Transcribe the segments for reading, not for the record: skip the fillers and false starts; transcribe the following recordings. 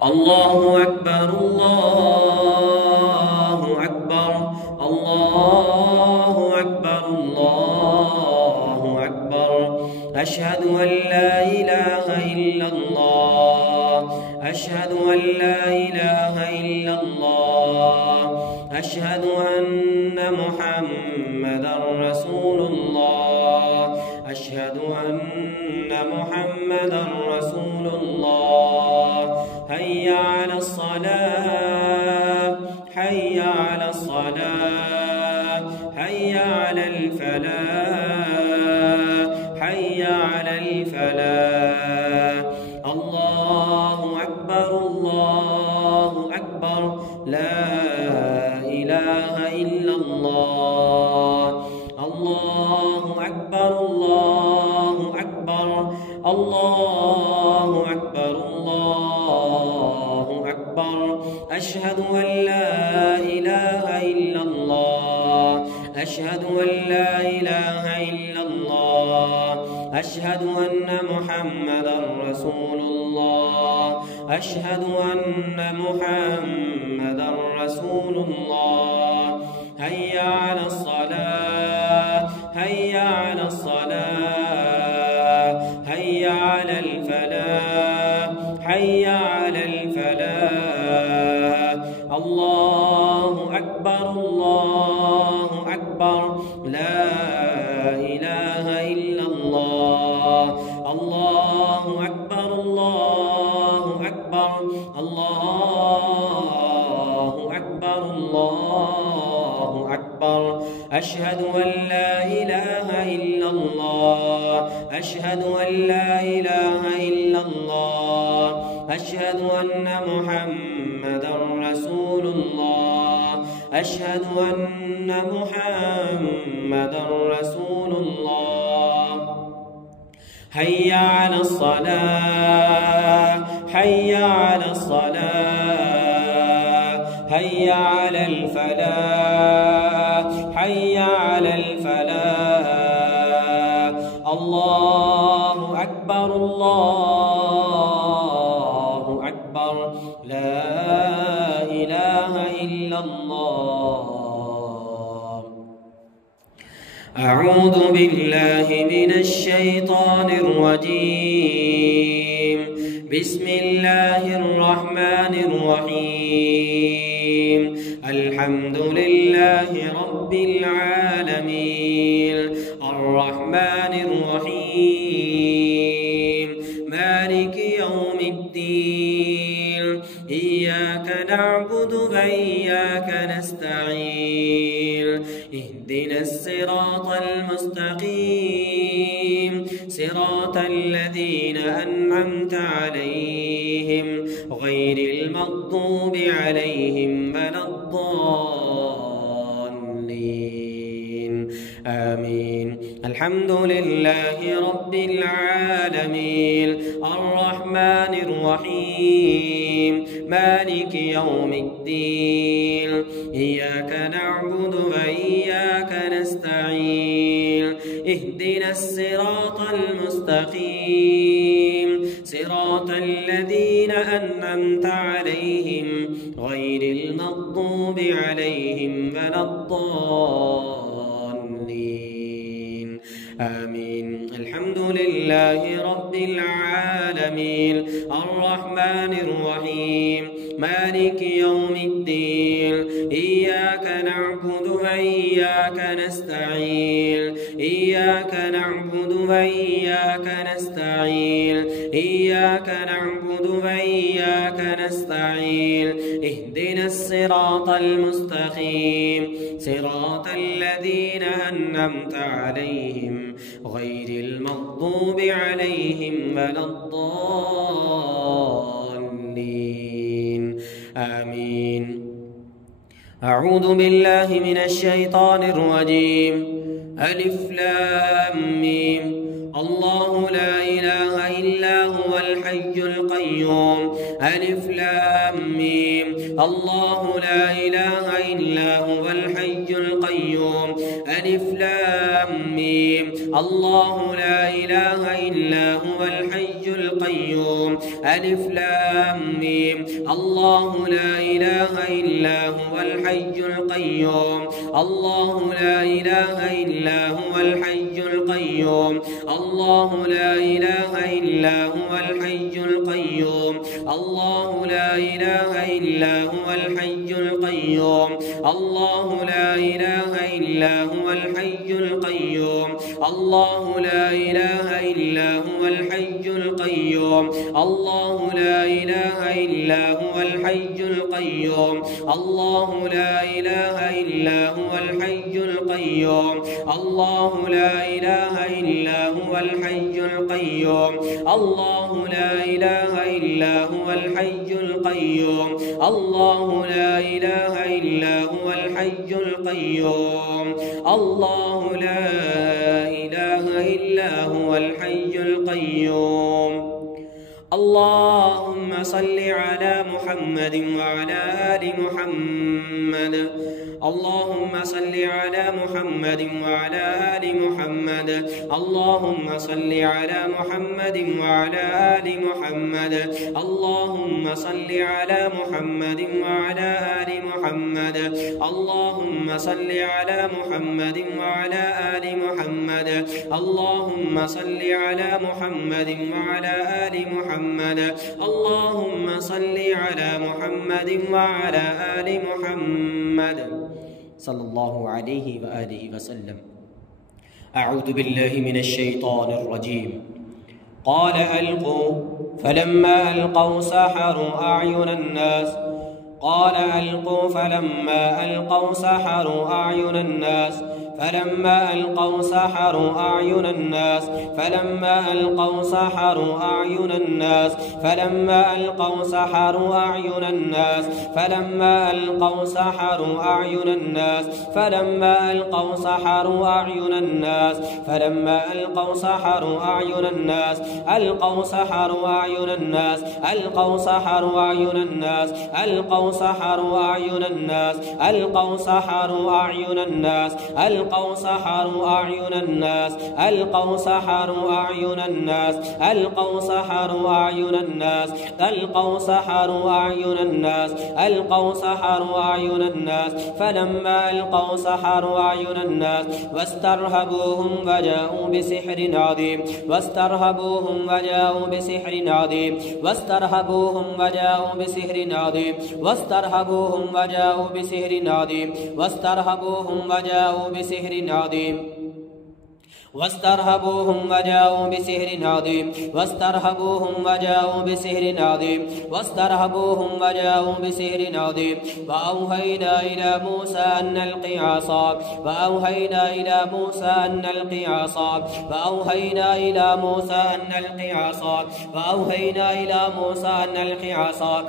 الله أكبر الله أكبر الله أكبر الله أكبر أشهد أن لا إله إلا الله أشهد أن لا إله إلا الله أشهد أن محمدا رسول الله أشهد أن محمدا رسول الله حي على الصلاة حي على الصلاة حي على الفلاح حي على الفلاح الله أكبر الله أكبر لا إله إلا الله الله أكبر الله أكبر الله أكبر الله أكبر أشهد أن لا إله إلا الله أشهد أن لا إله إلا الله أشهد أن محمدا رسول الله أشهد أن محمدا رسول الله حي على الصلاة حي على الصلاة حي على الفلاح حي على الفلاح الله أكبر الله أكبر لا إله إلا الله الله أكبر الله أكبر الله أكبر الله أكبر أشهد أن لا إله إلا الله أشهد أن لا إله إلا الله أشهد أن محمدا رسول الله أشهد أن محمدا رسول الله حي على الصلاة حي على الصلاة حي على الفلاح حي على الفلاح الله أكبر الله أكبر لا إله إلا الله أعوذ بالله من الشيطان الرجيم بسم الله الرحمن الرحيم الحمد لله رب العالمين الرحمن الرحيم مالك يوم الدين إياك نعبد وإياك نستعين اهدنا الصراط المستقيم صراط الذين أنعمت عليهم غير المغضوب عليهم ولا الضالين آمين الحمد لله رب العالمين الرحمن الرحيم مالك يوم الدين إياك نعبد وإياك نستعين اهدنا الصراط المستقيم صراط الذين أنعمت عليهم غير المغضوب عليهم ولا الضالين آمين الحمد لله رب العالمين الرحمن الرحيم مالك يوم الدين إياك نعبد وإياك نستعين إياك نعبد وإياك نستعين إياك نعبد وإياك نستعين اهدنا الصراط المستقيم صراط الذين أنعمت عليهم غير المغضوب عليهم ولا الضالين آمين أعوذ بالله من الشيطان الرجيم ألف لام ميم الله لا إله إلا هو الحي القيوم ألف لام ميم الله لا إله إلا هو الحي القيوم ألف لام ميم الله لا إله إلا هو الحي القيوم القيوم. ألف لام ميم. الله لا إله إلا هو الحي القيوم. الله لا إله إلا هو الحي القيوم. الله لا إله إلا هو الحي القيوم. الله لا إله إلا هو الحي القيوم. الله لا إله إلا هو الحي القيوم. الله لا إله إلا هو الحي القيوم. الله لا إله إلا هو الحي القيوم. الله لا إله إلا هو الحي القيوم. الله لا إله إلا هو الحي القيوم. الله لا إله إلا هو الحي القيوم. الله لا إله إلا هو الحي القيوم. الله لا إله إلا هو الحي القيوم. اللهم صل على محمد وعلى آل محمد. اللهم صل على محمد وعلى آل محمد. اللهم صل على محمد وعلى آل محمد. اللهم صل على محمد وعلى آل محمد. اللهم صل على محمد وعلى آل محمد. اللهم صل على محمد وعلى آل محمد. اللهم صل على محمد وعلى آل محمد صلى الله عليه وآله وسلم. أعوذ بالله من الشيطان الرجيم. قال ألقوا فلما ألقوا سحروا أعين الناس. قال ألقوا فلما ألقوا سحروا أعين الناس. فلما ألقوا سحروا أعين الناس. فلما ألقوا سحروا أعين الناس. فلما ألقوا سحروا أعين الناس. فلما ألقوا سحروا أعين الناس. فلما ألقوا سحروا أعين الناس. فلما ألقوا سحروا أعين الناس. ألقوا سحروا أعين الناس. ألقوا سحروا أعين الناس. ألقوا سحروا أعين الناس. ألقوا سحروا أعين الناس. ألقوا سحروا أعين الناس. ألقوا سحروا أعين الناس. ألقوا سحروا أعين الناس. ألقوا سحروا أعين الناس. ألقوا سحروا أعين الناس. فلما ألقوا سحروا أعين الناس واسترهبوهم وجاءوا بسحر عظيم. واسترهبوهم وجاءوا بسحر عظيم. واسترهبوهم وجاءوا بسحر عظيم. واسترهبوهم وجاءوا بسحر عظيم. واسترهبوهم وجاءوا بسحر عظيم. واسترهبوهم وجاءوا بسحر عظيم. واسترهبوهم وجاءوا بسحر عظيم. واسترهبوهم وجاءوا بسحر عظيم. وأوحينا إلى موسى أن ألقي عصاك. وأوحينا إلى موسى أن ألقي عصاك. وأوحينا إلى موسى أن ألقي عصاك. وأوحينا إلى موسى أن ألقي عصاك.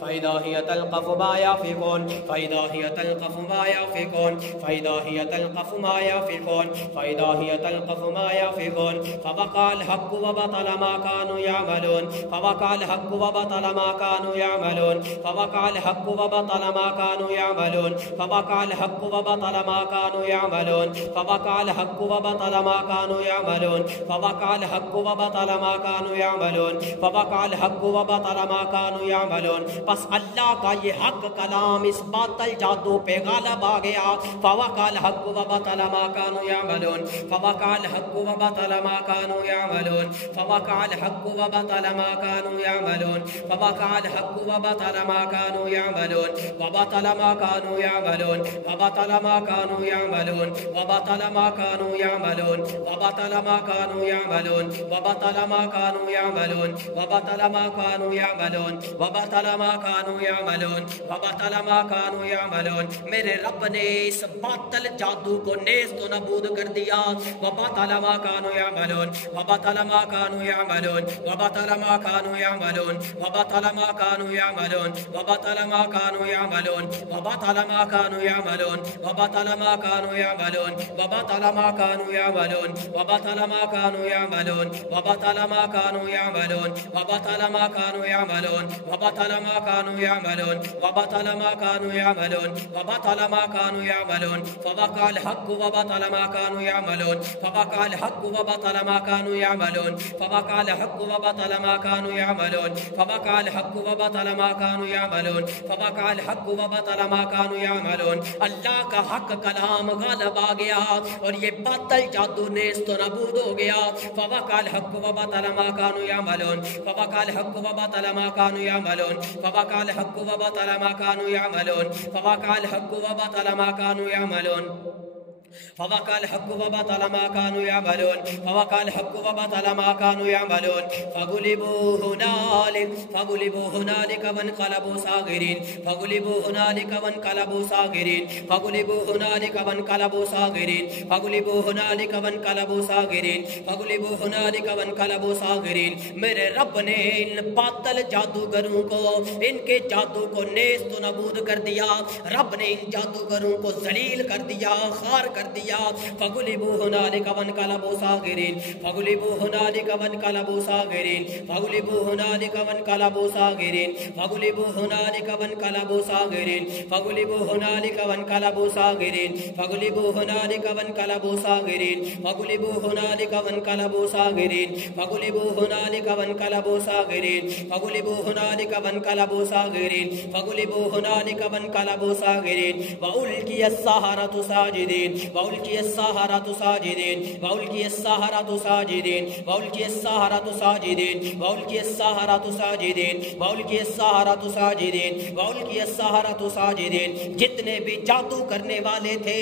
فإذا هي تلقف ما يافكون فإذا هي تلقف ما يافكون فإذا هي تلقف ما يافكون فإذا هي تلقف ما يافكون فوقع الحق وبطل ما كانوا يعملون فوقع الحق وبطل ما كانوا يعملون فوقع الحق وبطل ما كانوا يعملون فوقع الحق وبطل ما كانوا يعملون فوقع الحق وبطل ما كانوا يعملون فوقع الحق وبطل ما كانوا يعملون فوقع الحق وبطل ما كانوا يعملون بس اللہ کا یہ حق کلام اس باطل جادو پہ غالب آ گیا فوقع الحق وبطل ما كانوا يعملون فوقع الحق وبطل ما كانوا يعملون فوقع الحق وبطل ما كانوا يعملون فوقع الحق وبطل ما كانوا يعملون وبطل ما كانوا يعملون وبطل ما كانوا يعملون وبطل ما كانوا يعملون وبطل ما كانوا يعملون وبطل ما كانوا يعملون وبطل ما كانوا يعملون وبطل ما كانوا يعملون وبطل ما كانوا يعملون میرے رب نے اس باطل جادو کو نیست و نابود کر دیا وبطل ما كانوا يعملون وبطل ما كانوا يعملون وبطل ما كانوا يعملون وبطل ما كانوا يعملون وبطل ما كانوا يعملون وبطل ما كانوا يعملون وبطل ما كانوا يعملون وبطل ما كانوا يعملون وبطل ما كانوا يعملون وبطل ما كانوا يعملون وبطل ما كانوا يعملون وبطل ما كانوا يعملون وبطل ما كانوا يعملون وبطل ما كانوا يعملون فوقع الحق وبطل ما كانوا يعملون فوقع الحق وبطل ما كانوا يعملون فوقع الحق وبطل ما كانوا يعملون فوقع الحق وبطل ما كانوا يعملون فوقع الحق وبطل ما كانوا يعملون اللہ کا حق کلام غالب آ گیا اور یہ باطل جادو نیست و نابود ہو گیا فوقع الحق وبطل ما كانوا يعملون فوقع الحق وبطل ما كانوا يعملون فوقع الحق وبطل ما كانوا يعملون فوقع الحق وبطل ما كانوا يعملون فوقع الحق وبطل ما كانوا يعملون فوقع الحق وبطل ما كانوا يعملون فغلبوا هنالك وانقلبوا صاغرين فغلبوا هنالك وانقلبوا صاغرين فغلبوا هنالك وانقلبوا صاغرين فغلبوا هنالك وانقلبوا صاغرين فغلبوا هنالك وانقلبوا صاغرين میرے رب نے ان باطل جادوگروں کو ان کے جادو کو نیست و نابود کر دیا رب نے ان جادوگروں کو ذلیل کر دیا خار کر دیا فغلبوا هنالك وانقلبوا صاغرين فغلبوا هنالك وانقلبوا صاغرين فغلبوا هنالك وانقلبوا صاغرين فغلبوا هنالك وانقلبوا صاغرين فغلبوا هنالك وانقلبوا صاغرين فغلبوا هنالك وانقلبوا صاغرين فغلبوا هنالك وانقلبوا صاغرين فغلبوا هنالك وانقلبوا صاغرين فغلبوا هنالك وانقلبوا صاغرين فغلبوا هنالك وانقلبوا صاغرين وألقي السحرة ساجدين وألقي السحرة ساجدين وألقي السحرة ساجدين وألقي السحرة ساجدين وألقي السحرة ساجدين وألقي السحرة ساجدين وألقي السحرة ساجدين جتنے بھی جادو کرنے والے تھے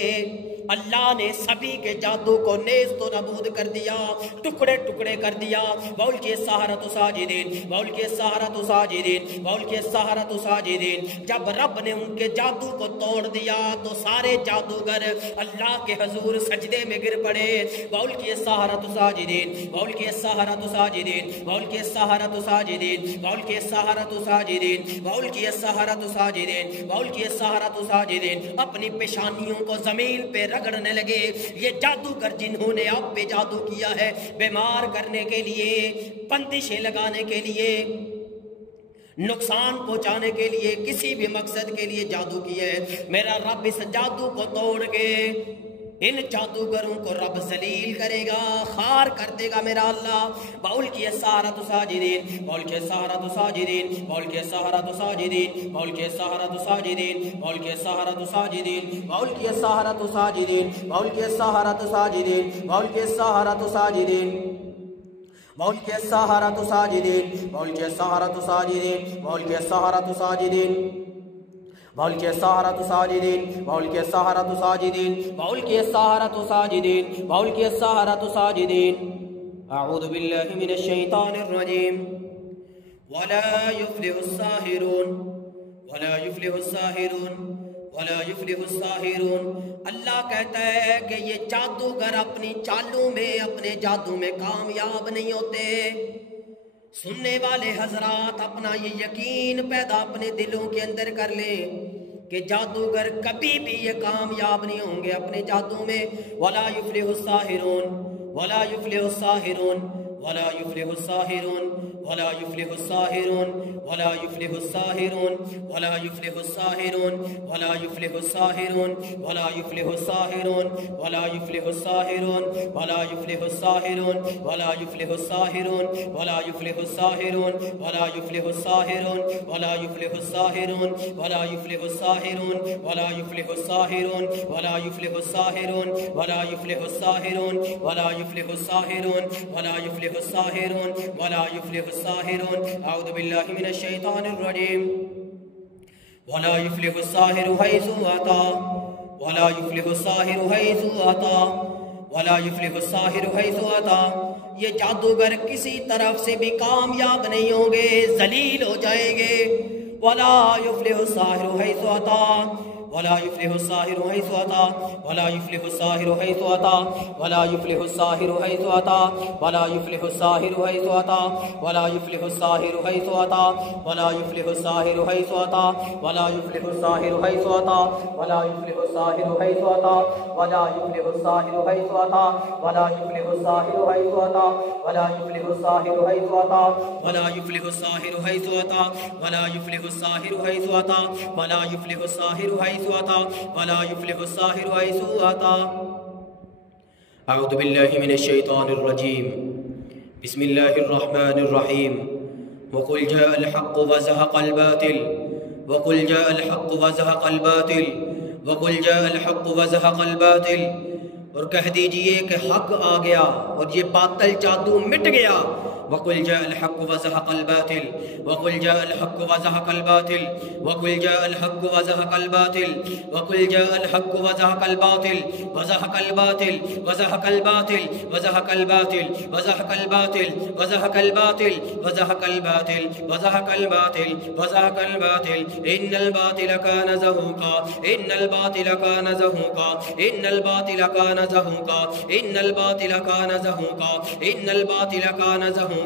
اللہ نے سبھی کے جادو کو نیست و نابود کر دیا ٹکڑے ٹکڑے کر دیا وَأُلْقِيَ السَّحَرَةُ سَاجِدِينَ وَأُلْقِيَ السَّحَرَةُ سَاجِدِينَ وَأُلْقِيَ السَّحَرَةُ سَاجِدِينَ جب رب نے ان کے جادو کو توڑ دیا تو سارے جادوگر اللہ کے حضور سجدے میں گر پڑے وَأُلْقِيَ السَّحَرَةُ سَاجِدِينَ وَأُلْقِيَ السَّحَرَةُ سَاجِدِينَ وَأُلْقِيَ السَّحَرَةُ سَاجِدِينَ وَأُلْقِيَ السَّحَرَةُ سَاجِدِينَ وَأُلْقِيَ السَّحَرَةُ سَاجِدِينَ وَأُلْقِيَ السَّحَرَةُ سَاجِدِينَ اپنی پیشانیوں کو زمین پہ رگڑنے لگے یہ جادوگر جنہوں نے آپ پہ جادو کیا ہے بیمار کرنے کے لیے بندشیں لگانے کے لیے نقصان پہنچانے کے لیے کسی بھی مقصد کے لیے جادو کیا ہے میرا رب اس جادو کو توڑ کے ان جادوگروں کو رب ذلیل کرے گا خار کر دے گا میرا اللہ وَأُلْقِيَ السَّحَرَةُ سَاجِدِينَ وَأُلْقِيَ السَّحَرَةُ سَاجِدِينَ وَأُلْقِيَ السَّحَرَةُ سَاجِدِينَ وَأُلْقِيَ السَّحَرَةُ سَاجِدِينَ وَأُلْقِيَ السَّحَرَةُ سَاجِدِينَ وَأُلْقِيَ السَّحَرَةُ سَاجِدِينَ وَأُلْقِيَ السَّحَرَةُ سَاجِدِينَ وَأُلْقِيَ السَّحَرَةُ سَاجِدِينَ وَأُلْقِيَ السَّحَرَةُ سَاجِدِينَ وَأُلْقِيَ السَّحَرَةُ سَاجِدِينَ وَأُلْقِيَ السَّحَرَةُ سَاجِدِينَ وَأُلْقِيَ السَّحَرَةُ سَاجِدِينَ وَأُلْقِيَ السَّحَرَةُ سَاجِدِينَ وَأُلْقِيَ السَّحَرَةُ سَاجِدِينَ وَأُلْقِيَ السَّحَرَةُ سَاجِدِينَ أعوذ بالله من الشيطان الرجيم ولا يفلح الساحرون ولا يفلح الساحرون ولا يفلح الساحرون اللہ کہتا ہے کہ یہ جادوگر اپنی چالوں میں اپنے جادو میں کامیاب نہیں ہوتے سننے والے حضرات اپنا یہ یقین پیدا اپنے دلوں کے اندر کر لیں کہ جادوگر کبھی بھی یہ کامیاب نہیں ہوں گے اپنے جادو میں. وَلَا يُفْلِحُ السَّاحِرُونَ وَلَا يُفْلِحُ السَّاحِرُونَ ولا يفلح الساحرون ولا يفلح الساحرون ولا يفلح الساحرون ولا يفلح الساحرون ولا يفلح الساحرون ولا يفلح الساحرون ولا يفلح الساحرون ولا يفلح الساحرون ولا يفلح الساحرون ولا يفلح الساحرون ولا يفلح الساحرون ولا يفلح الساحرون ولا يفلح الساحرون ولا يفلح الساحرون ولا يفلح الساحرون ولا يفلح الساحرون ولا يفلح الساحرون ولا يفلح الساحرون ولا يفلح الساحرون. اعوذ بالله من الشيطان الرجيم. ولا يفلح الساحر حيث اتى ولا يفلح الساحر حيث اتى ولا يفلح الساحر حيث اتى. یہ جادوگر کسی طرف سے بھی کامیاب نہیں ہوں گے، ذلیل ہو جائیں گے. ولا يفلح الساحر حيث اتى ولا يفلح الساحر حيث اتى ولا يفلح الساحر حيث اتى ولا يفلح الساحر حيث اتى ولا يفلح الساحر حيث اتى ولا يفلح الساحر حيث اتى ولا يفلح الساحر حيث اتى ولا يفلح الساحر حيث اتى ولا يفلح الساحر حيث اتى ولا يفلح الساحر حيث اتى ولا يفلح الساحر حيث اتى ولا يفلح الساحر حيث اتى ولا يفلح الساحر حيث اتى ولا يفلح الساحر حيث اتى ولا يفلح الساحر حيث ولا يفلح الساحر حيث أتى. أعوذ بالله من الشيطان الرجيم. بسم الله الرحمن الرحيم. وقل جاء الحق وزهق الباطل وقل جاء الحق وزهق الباطل وقل جاء الحق وزهق الباطل. اور کہہ دیجئے کہ حق آ گیا اور یہ باطل جادو مٹ گیا. وقل جاء الحق وزهق الباطل وقل جاء الحق وزهق الباطل وقل جاء الحق وزهق الباطل وقل جاء الحق وزهق الباطل وزهق الباطل وزهق الباطل وزهق الباطل وزهق الباطل وزهق الباطل وزهق الباطل وزهق الباطل وزهق الباطل. ان الباطل كان زهوقا ان الباطل كان زهوقا ان الباطل كان زهوقا ان الباطل كان زهوقا ان الباطل كان زهوقا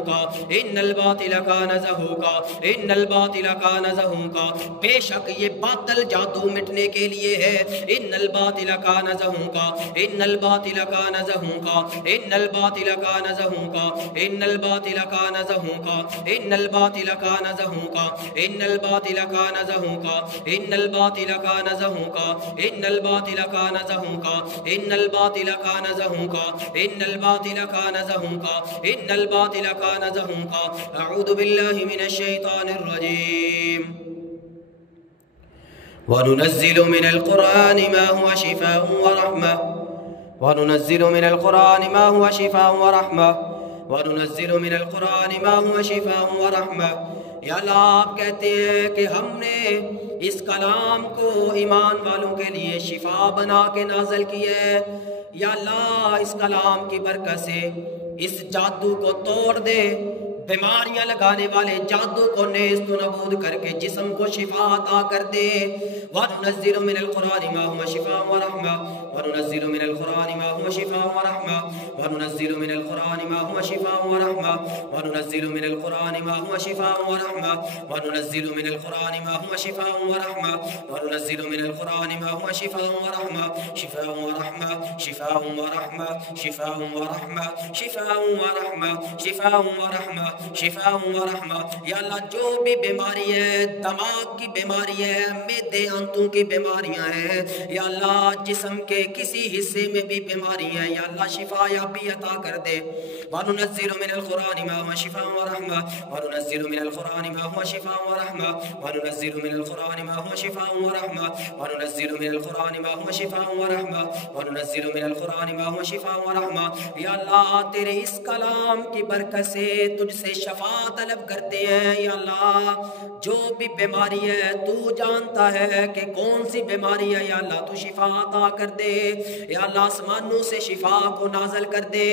ان الباطل كان زهوقا ان الباطل كان زهوقا. بے شک یہ باطل جادو مٹنے کے لیے ہے. ان الباطل كان زهوقا ان الباطل كان زهوقا ان الباطل كان زهوقا ان الباطل كان زهوقا ان الباطل كان زهوقا ان الباطل كان زهوقا ان الباطل كان زهوقا ان الباطل كان زهوقا ان الباطل كان زهوقا ان الباطل كان زهوقا ان الباطل كان زهوقا. اعوذ بالله من الشيطان الرجيم. وننزل من القرآن ما هو شفاء ورحمة وننزل من القرآن ما هو شفاء ورحمة وننزل من القرآن ما هو شفاء ورحمة. یا اللہ آپ کہتے ہیں کہ ہم نے اس کلام کو ایمان والوں کے لیے شفا بنا کے نازل کیا ہے. یا اللہ اس کلام کی برکت سے اس جادو کو توڑ دے، بیماریاں لگانے والے جادو کو نیست و نابود کر کے جسم کو شفا عطا کر دے. وَنُنَزِّلُ مِنَ الْقُرْآنِ مَا هُوَ شِفَاءٌ وَرَحْمَةٌ وَنُنَزِّلُ مِنَ الْقُرْآنِ مَا هُوَ شِفَاءٌ وَرَحْمَةٌ وَنُنَزِّلُ مِنَ الْقُرْآنِ مَا هُوَ شِفَاءٌ وَرَحْمَةٌ وَنُنَزِّلُ مِنَ الْقُرْآنِ مَا هُوَ شِفَاءٌ وَرَحْمَةٌ وَنُنَزِّلُ مِنَ الْقُرْآنِ مَا هُوَ شِفَاءٌ وَرَحْمَةٌ وَنُنَزِّلُ مِنَ الْقُرْآنِ مَا هُوَ شِفَاءٌ وَرَحْمَةٌ شِفَاءٌ وَرَحْمَةٌ شِفَاءٌ وَرَحْمَةٌ شِفَاءٌ وَرَحْمَةٌ شِفَاءٌ وَرَحْمَةٌ شِفَاءٌ وَرَحْمَةٌ شِفَاءٌ وَرَحْمَةٌ. یا اللہ جو بھی بیماری ہے، دماغ کی بیماری ہے، معدے انتوں کی بیماریاں ہیں، یا اللہ جسم کے کسی حصے میں بھی بیماری ہے، یا اللہ شفا یابی عطا کر دے. وَنُنَزِّلُ مِنَ الْقُرْآنِ مَا هُوَ شِفَاءٌ وَرَحْمَةٌ وَنُنَزِّلُ مِنَ الْقُرْآنِ مَا هُوَ شِفَاءٌ وَرَحْمَةٌ وَنُنَزِّلُ مِنَ الْقُرْآنِ مَا هُوَ شِفَاءٌ وَرَحْمَةٌ وَنُنَزِّلُ مِنَ الْقُرْآنِ مَا هُوَ شِفَاءٌ وَرَحْمَةٌ وَنُنَزِّلُ مِنَ الْقُرْآنِ مَا هُوَ شِفَاءٌ وَرَحْمَةٌ. یا اللہ تیرے اس کلام کی برکت سے تجھ سے شفا طلب کرتے ہیں. یا اللہ جو بھی بیماری ہے تو جانتا ہے، کہ کون سی بیماری ہے یا اللہ تو شفا عطا کر دے یا اللہ آسمانوں سے شفا کو نازل کر دے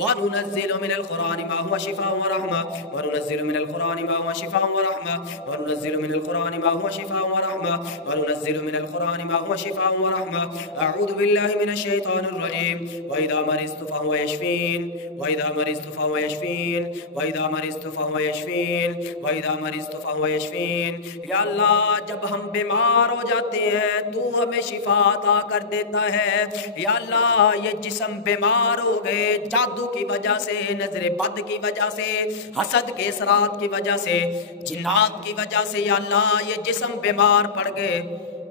وَنُنَزِّلُ مِنَ الْقُرْآنِ مَا هُوَ شِفَاءٌ وَرَحْمَةٌ وَنُنَزِّلُ مِنَ الْقُرْآنِ مَا هُوَ شِفَاءٌ وَرَحْمَةٌ وَنُنَزِّلُ مِنَ الْقُرْآنِ مَا هُوَ شِفَاءٌ وَرَحْمَةٌ وَنُنَزِّلُ مِنَ الْقُرْآنِ مَا هُوَ شِفَاءٌ وَرَحْمَةٌ أعوذ بالله من الشيطان الرجيم وإذا مرضت فهو يشفين وإذا مرضت فهو يشفين وإذا مرضت فهو يشفين وإذا مرضت فهو يشفين یا اللہ جب ہم بیمار ہو جاتے ہیں تو ہمیں شفا عطا کر دیتا ہے یا اللہ یہ جسم بیمار ہو گئے جادو کی وجہ سے نظر بد کی وجہ سے حسد کے اثرات کی وجہ سے جنات کی وجہ سے یا اللہ یہ جسم بیمار پڑ گئے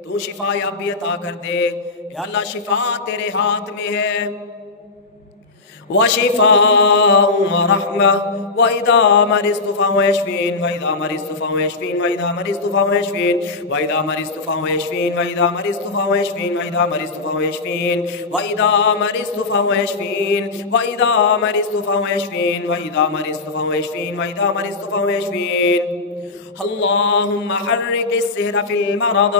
تو شفا یابی عطا کر دے یا اللہ شفا تیرے ہاتھ میں ہے وشفاء ورحمة وإذا مرضت فهو يشفين وإذا مرضت فهو يشفين وإذا مرضت فهو يشفين وإذا مرضت فهو يشفين وإذا مرضت فهو يشفين وإذا مرضت فهو يشفين وإذا مرضت فهو يشفين وإذا مرضت فهو يشفين وإذا مرضت فهو يشفين وإذا مرضت فهو يشفين اللهم حرك السحر في المرض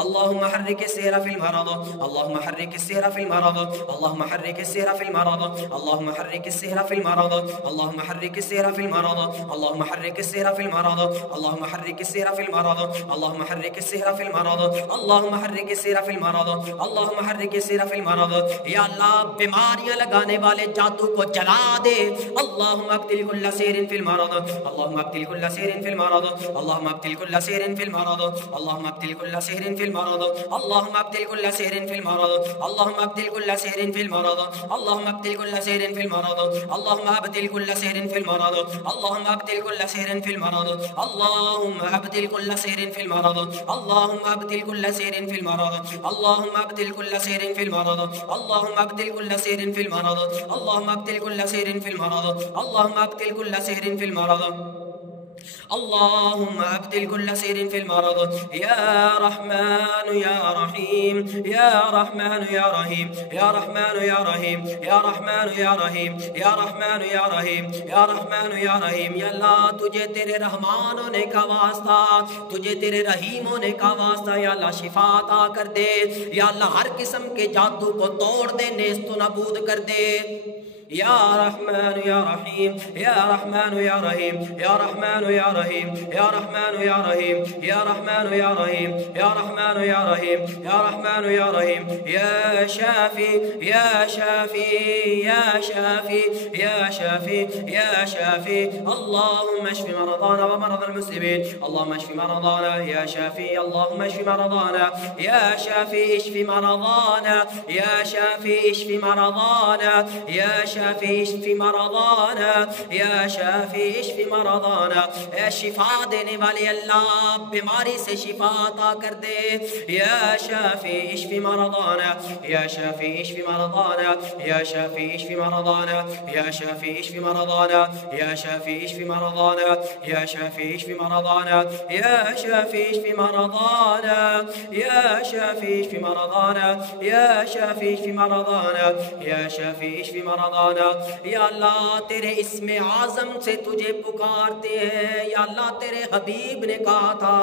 اللهم حرك السحر في المرض اللهم حرك السحر في المرض اللهم حرك السحر في المرض اللهم حرك السحر في المرض اللهم حرك السحر في المرض اللهم حرك السحر في المرض اللهم حرك السحر في المرض اللهم حرك السحر في المرض اللهم حرك السحر في المرض اللهم حرك السحر في المرض یا اللہ بیماریاں لگانے والے جادو کو جلا دے اللهم ابتل كل سحر في المرض اللهم ابتل كل سحر في المرض اللهم ابتل كل سحر في المرض اللهم ابتل كل سحر في المرض اللهم ابتل كل سحر في المرض اللهم ابتل كل سحر في المرض اللهم ابتل كل سحر في المرض اللهم ابتل كل سحر في المرض اللهم ابتل كل سحر في المرض اللهم ابتل كل سحر في المرض اللهم ابتل كل سحر في المرض اللهم ابتل كل سحر في المرض اللهم ابتل كل سحر في المرض اللهم ابتل كل سحر في المرض اللهم ابتل كل سحر في المرض اللهم ابتل كل سحر في المرض يا رحمن يا رحيم يا رحمن يا رحيم يا رحمن يا رحيم يا رحمن يا رحيم يا رحمن يا رحيم يا رحمن يا رحيم یا اللہ تجھے تیرے رحمان ہونے کا واسطہ تجھے تیرے رحیم ہونے کا واسطہ یا اللہ شفا عطا کر دے یا اللہ ہر قسم کے جادو کو توڑ دے نیست و نابود کر دے یا رحمان یا رحیم یا رحمان یا رحیم یا رحمان یا رحیم یا رحمان یا رحیم یا رحمان یا رحیم یا رحمان یا رحیم یا رحمان یا رحیم یا شافی یا شافی یا شافی یا شافی یا شافی اللهم اشف مرضانا ومرضى المسلمين اللهم اشف مرضانا يا شافي اللهم اشف مرضانا يا شافي اشف مرضانا يا شافي اشف مرضانا يا شافی اشفی مرضانا یا شافی اشفی مرضانا اے شفا دینے والے اللہ بیماری سے شفا عطا کر دے یا شافی اشفی مرضانا یا شافی اشفی مرضانا یا شافی اشفی مرضانا یا شافی اشفی مرضانا یا شافی اشفی مرضانا یا شافی اشفی مرضانا یا شافی اشفی مرضانا یا شافی اشفی مرضانا یا شافی اشفی مرضانا یا شافی اشفی مرضانا یا اللہ تیرے اسم اعظم سے تجھے پکارتے ہیں یا اللہ تیرے حبیب نے کہا تھا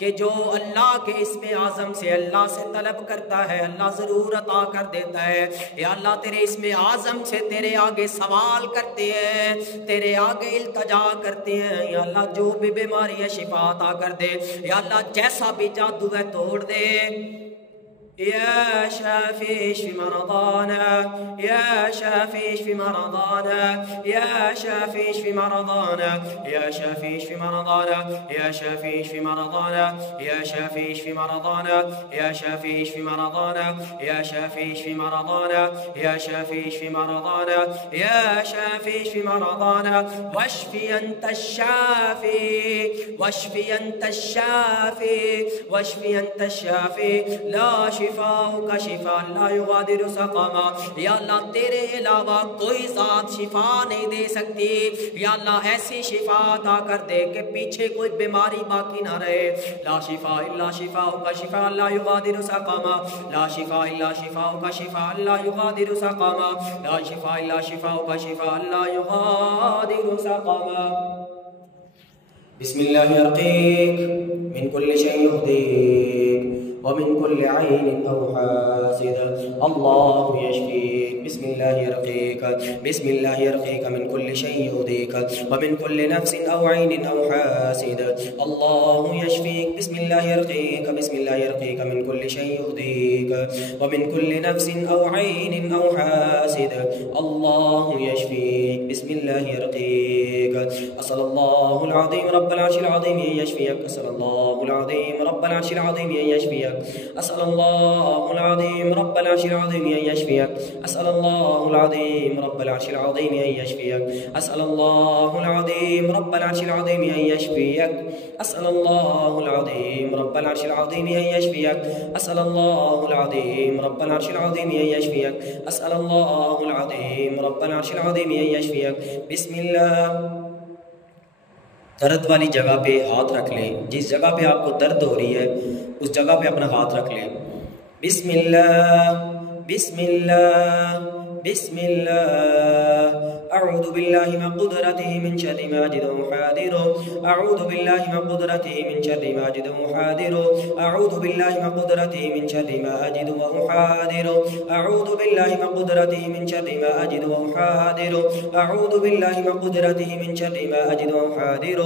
کہ جو اللہ کے اسم اعظم سے اللہ سے طلب کرتا ہے اللہ ضرور عطا کر دیتا ہے یا اللہ تیرے اسم اعظم سے تیرے آگے سوال کرتے ہیں تیرے آگے التجا کرتے ہیں یا اللہ جو بھی بیماری ہے شفا عطا کر دے یا اللہ جیسا بھی جادو ہے توڑ دے يا شافي اشف مرضانا يا شافي اشف مرضانا يا شافي اشف مرضانا يا شافي اشف مرضانا يا شافي اشف مرضانا يا شافي اشف مرضانا يا شافي اشف مرضانا يا شافي اشف مرضانا يا شافي اشف مرضانا يا شافي اشف مرضانا واشفي انت الشافي واشفي انت الشافي واشفي انت الشافي لا شفاء کا شفا لا یغادر سقما یا اللہ تیرے علاوہ کوئی ذات شفا نہیں دے سکتی یا اللہ ایسی شفا عطا کر دے کہ پیچھے کوئی بیماری باقی نہ رہے لا شفاء الا شفاء کا شفا لا یغادر سقما لا شفاء الا شفاء کا شفا لا یغادر سقما لا شفاء الا شفاء کا شفا لا یغادر سقما بسم الله يرقيك من كل شيء يؤذيك ومن كل عين أو حاسد الله يشفيك. بسم الله يرقيك بسم الله يرقيك من كل شيء يؤذيك ومن كل نفس أو عين أو حاسد الله يشفيك. بسم الله يرقيك بسم الله يرقيك من كل شيء يؤذيك ومن كل نفس أو عين أو حاسد الله يشفيك. بسم الله يرقيك. أسأل الله العظيم رب العرش العظيم أن يشفيك. أسأل الله العظيم رب العرش العظيم أن يشفيك. أسأل الله العظيم رب العرش العظيم أن يشفيك. أسأل الله العظيم رب العرش العظيم أن يشفيك. أسأل الله العظيم رب العرش العظيم أن يشفيك. أسأل الله العظيم رب العرش العظيم أن يشفيك. أسأل الله العظيم رب العرش العظيم أن يشفيك. أسأل الله العظيم رب العرش العظيم أن يشفيك. بسم الله. درد والی جگہ پہ ہاتھ رکھ لیں، جس جگہ پہ آپ کو درد ہو رہی ہے اس جگہ پہ اپنا ہاتھ رکھ لیں. بسم اللہ بسم اللہ بسم اللہ. أعوذ بالله من قدرته من شر ما أجد وأحاذر. أعوذ بالله من قدرته من شر ما أجد وأحاذر. أعوذ بالله من قدرته من شر ما أجد وأحاذر. أعوذ بالله من قدرته من شر ما أجد وأحاذر. أعوذ بالله من قدرته من شر ما أجد وأحاذر.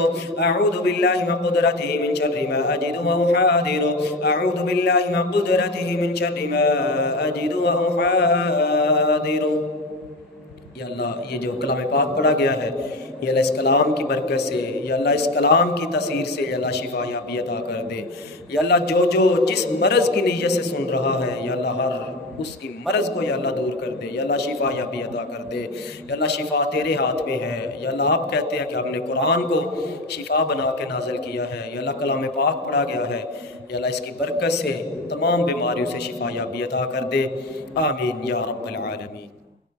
أعوذ بالله من قدرته من شر ما أجد وأحاذر. أعوذ بالله من قدرته من شر ما أجد وأحاذر. یا اللہ یہ جو کلام پاک پڑھا گیا ہے یا اللہ اس کلام کی برکت سے، یا اللہ اس کلام کی تاثیر سے یا اللہ شفا یابی عطا کر دے. یا اللہ جو جس مرض کی نیت سے سن رہا ہے یا اللہ ہر اس کی مرض کو یا اللہ دور کر دے. یا اللہ شفا یابی عطا کر دے. یا اللہ شفا تیرے ہاتھ میں ہے. یا اللہ آپ کہتے ہیں کہ آپ نے قرآن کو شفا بنا کے نازل کیا ہے. یا اللہ کلام پاک پڑھا گیا ہے. یا اللہ اس کی برکت سے تمام بیماریوں سے شفا یابی عطا کر دے. آمین یا رب العالمین.